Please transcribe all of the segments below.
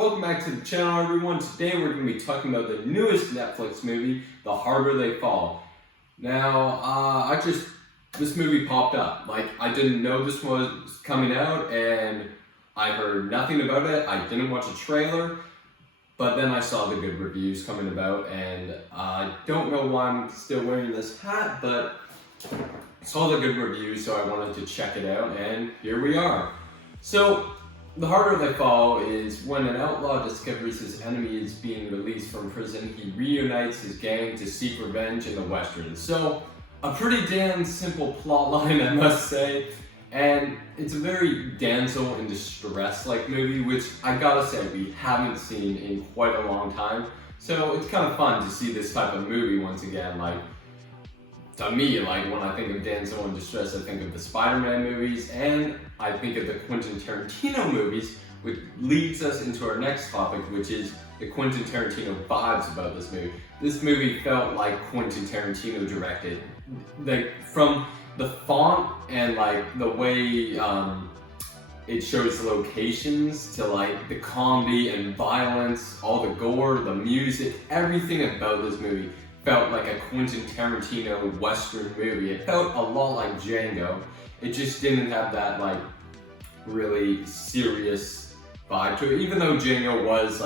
Welcome back to the channel, everyone. Today we're going to be talking about the newest Netflix movie, The Harder They Fall. Now, this movie popped up. I didn't know this was coming out, and I heard nothing about it. I didn't watch a trailer, but then I saw the good reviews coming about, and I don't know why I'm still wearing this hat, but I saw the good reviews, so I wanted to check it out, and here we are. So, The Harder They Fall is when an outlaw discovers his enemy is being released from prison, he reunites his gang to seek revenge in the Western. So, a pretty damn simple plot line, I must say, and it's a very damsel in distress-like movie, which I gotta say we haven't seen in quite a long time. So it's kind of fun to see this type of movie once again. To me, when I think of damsel in distress, I think of the Spider-Man movies, and I think of the Quentin Tarantino movies, which leads us into our next topic, which is the Quentin Tarantino vibes about this movie. This movie felt like Quentin Tarantino directed. From the font and the way it shows locations to the comedy and violence, all the gore, the music, everything about this movie felt like a Quentin Tarantino Western movie. It felt a lot like Django. It just didn't have that really serious vibe to it. Even though Django was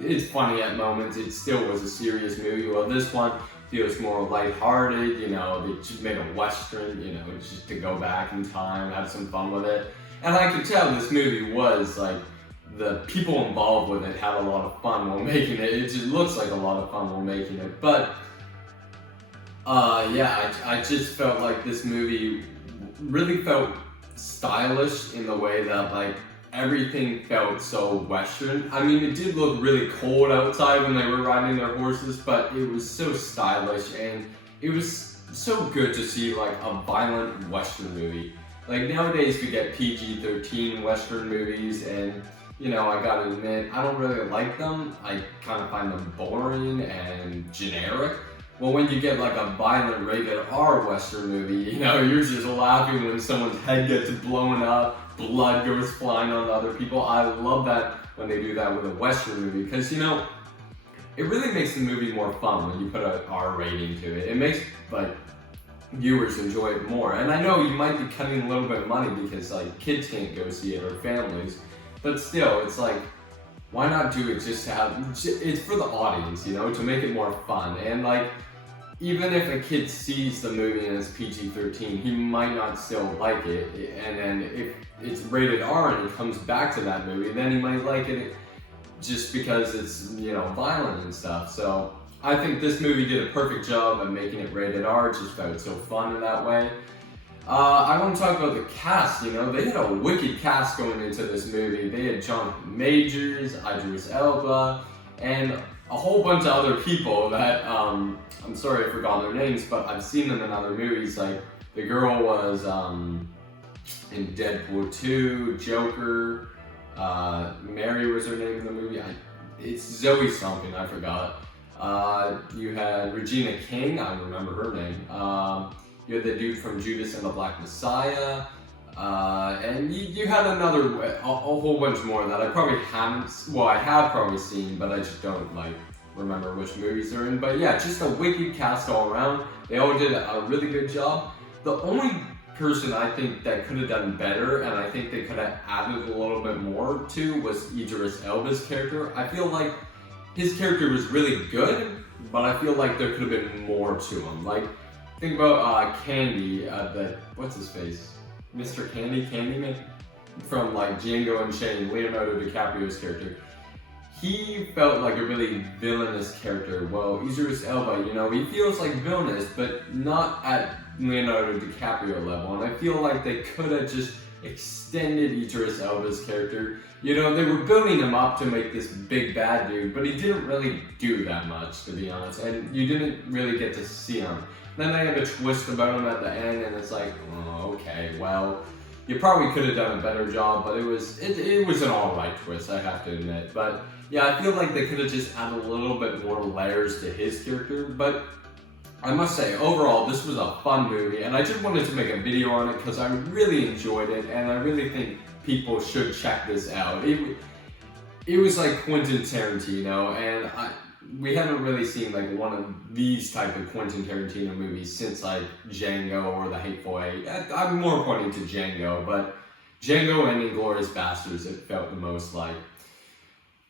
it's funny at moments, it still was a serious movie. Well, this one feels more lighthearted, they just made a Western, just to go back in time, have some fun with it. And I could tell this movie was the people involved with it had a lot of fun while making it. It just looks like a lot of fun while making it. But I just felt like this movie really felt stylish in the way that everything felt so Western. I mean, it did look really cold outside when they were riding their horses, but it was so stylish, and it was so good to see a violent Western movie. Nowadays we get PG-13 Western movies, and I gotta admit, I don't really like them. I kind of find them boring and generic. Well, when you get a violent rated R Western movie, you're just laughing when someone's head gets blown up, blood goes flying on other people. I love that when they do that with a Western movie, because it really makes the movie more fun when you put an R rating to it. It makes viewers enjoy it more. And I know you might be cutting a little bit of money because kids can't go see it or families, but still, it's why not do it just to have, it's for the audience, to make it more fun. And even if a kid sees the movie and it's PG-13, he might not still like it. And then if it's rated R and he comes back to that movie, then he might like it just because it's, violent and stuff. So I think this movie did a perfect job of making it rated R. It just felt so fun in that way. I want to talk about the cast. They had a wicked cast going into this movie. They had Jonathan Majors, Idris Elba, and a whole bunch of other people that, I'm sorry I forgot their names, but I've seen them in other movies. The girl was in Deadpool 2, Joker, Mary was her name in the movie. It's Zoe something, I forgot. You had Regina King, I remember her name. You had the dude from Judas and the Black Messiah, and you had a whole bunch more that I probably haven't, I have probably seen, but I just don't remember which movies they're in. But yeah, just a wicked cast all around. They all did a really good job. The only person I think that could have done better, and I think they could have added a little bit more to, was Idris Elba's character. I feel like his character was really good, but I feel like there could have been more to him. Think about Candy, what's his face? Mr. Candyman? From Django Unchained, Leonardo DiCaprio's character. He felt like a really villainous character. Well, Idris Elba, he feels villainous, but not at Leonardo DiCaprio level. And I feel like they could have just extended Idris Elba's character. They were building him up to make this big bad dude, but he didn't really do that much, to be honest. And you didn't really get to see him. Then they have a twist about him at the end, and it's okay, well, you probably could have done a better job, but it was an alright twist, I have to admit. But yeah, I feel like they could have just added a little bit more layers to his character. But I must say, overall, this was a fun movie, and I just wanted to make a video on it because I really enjoyed it, and I really think people should check this out. it was like Quentin Tarantino, and we haven't really seen like one of these type of Quentin Tarantino movies since like Django or The Hateful Eight. I'm more pointing to Django, but Django and Inglourious Basterds it felt the most like.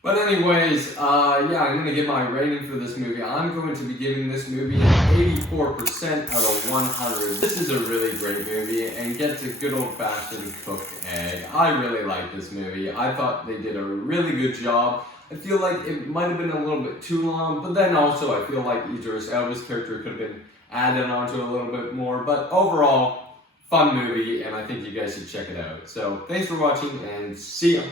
But anyways, yeah, I'm going to give my rating for this movie. I'm going to be giving this movie an 84% out of 100. This is a really great movie and gets a good old-fashioned cooked egg. I really like this movie. I thought they did a really good job. I feel like it might have been a little bit too long, but then also I feel like Idris Elba's character could have been added onto a little bit more. But overall, fun movie, and I think you guys should check it out. So, thanks for watching, and see ya!